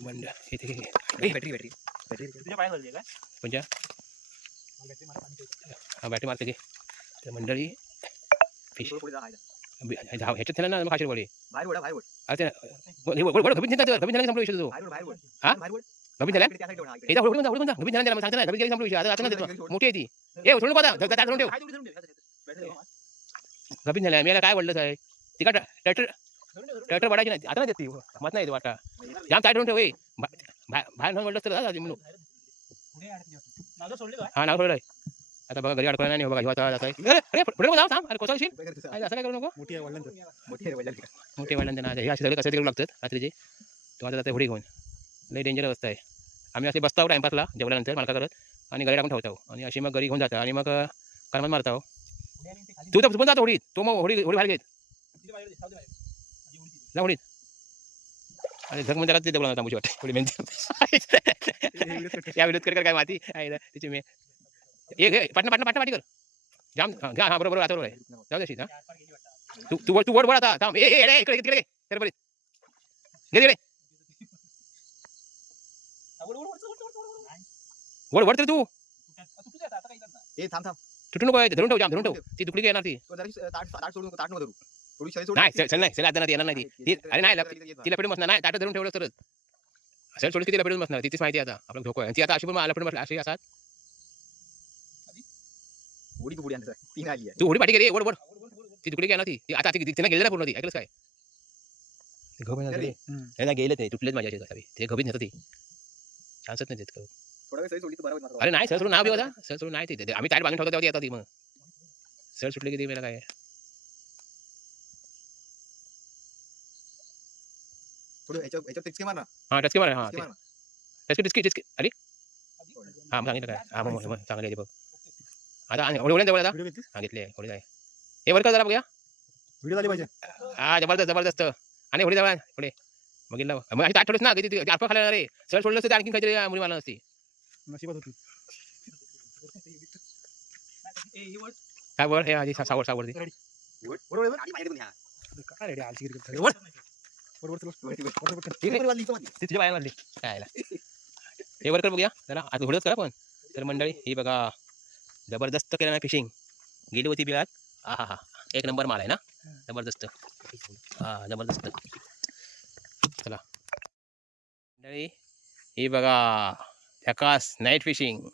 मंडळ इथे battery battery तुझ्या पाय घालते काय कोणत्या हा बॅटरी मारते की तर मंडळी फिश ह्याच्यात झालं ना मग खाशीर वडे अरे गभीन झाला संपला विषय तो हा गभीन झाल्या एकदा हुडकून जा गभीन झाला त्याला सांगतो ना गभीन संपला विषय आता मोठी आहे ती ए सोडून पाहता ताट ठेव गभीन झाल्या मी काय वडलं आहे तिका ट्रॅक्टर वाढायची नाही आता नाही देते मत नाही वाटा जाम ताट ठेव बाहेर न वडलं तर म्हणून हा नाव सोडलं आता बघा घरी अडकला नाही बघा जेव्हा आता अरे अरे पुढे जाऊ थांब अरे कोसळशील असं काय करू नको मोठे वडिलांचे ना हे असे सगळे कसे करू लागतात रात्रीचे तो आता जाते होडी घेऊन लई डेंजर अवस्था आहे आम्ही असे बसतो टाइमपासला जेवल्यानंतर मालका करत आणि घरी टाकून ठेवतो आणि अशी मग घरी घेऊन जातो आणि मग करमत मारतो तू तर पण जातो होडीत तो मग होडी बाहेर घेत जा होडीत आणि झग म्हणजे ते बोला तांबूची वाटते थोडी मेहनती या विरोध कर काय माती आहे तिची मे एक पाटी कर जाम हा बरोबर आता बरोबर आहे जाऊ दे तू वड आता थांब इकडे इकडे तर बरे गेले वड तर तू तुटून नको धरून ठेव जाम धरून ठेव ती तुकडी येणार ती नाही चल नाही चल आता येणार नाही ती अरे नाही तिला पेटून बसणार नाही ताट धरून ठेवलं तरच असेल सोडून तिला पेटून बसणार तिचीच माहिती आता आपला धोको आहे ती आता अशी पण आला पण बसला अशी असात तू होडी पाठी गे रे वड ती तुकडी येणार ती आता तिने गेलं ना पूर्ण ती ऐकलंच काय गभीन गेलं ते तुटलेच माझ्या ते गभीन येतं ती चान्सच नाही देत अरे नाही सर सोडून नाव होता सर सोडून नाही ते आम्ही ताट बांधून ठेवतो तेव्हा येतात ती मग सर सुटले की ती मला काय हा टचके मार हा टचके अरे हा सांगितलं काय हा मग चांगले बघ आता ओढवल्या जवळ आता सांगितले होडी जाय हे वर का जरा बघूया व्हिडिओ झाली पाहिजे हा जबरदस्त आणि होडी जवळ पुढे बघितलं मग ताट ठेवलीस ना किती चार खायला रे सर सोडलं तर आणखी काहीतरी मुली मला नसती नशिबात होती काय वर हे आधी सावरती तुझ्या बाहेर वाजली काय हे वर कर बघूया जरा आता होडच करा पण तर मंडळी ही बघा जबरदस्त केलं ना फिशिंग गेली होती बिळात हा हा एक नंबर माल आहे ना जबरदस्त हा जबरदस्त चला मंडळी ही बघा झकास नाईट फिशिंग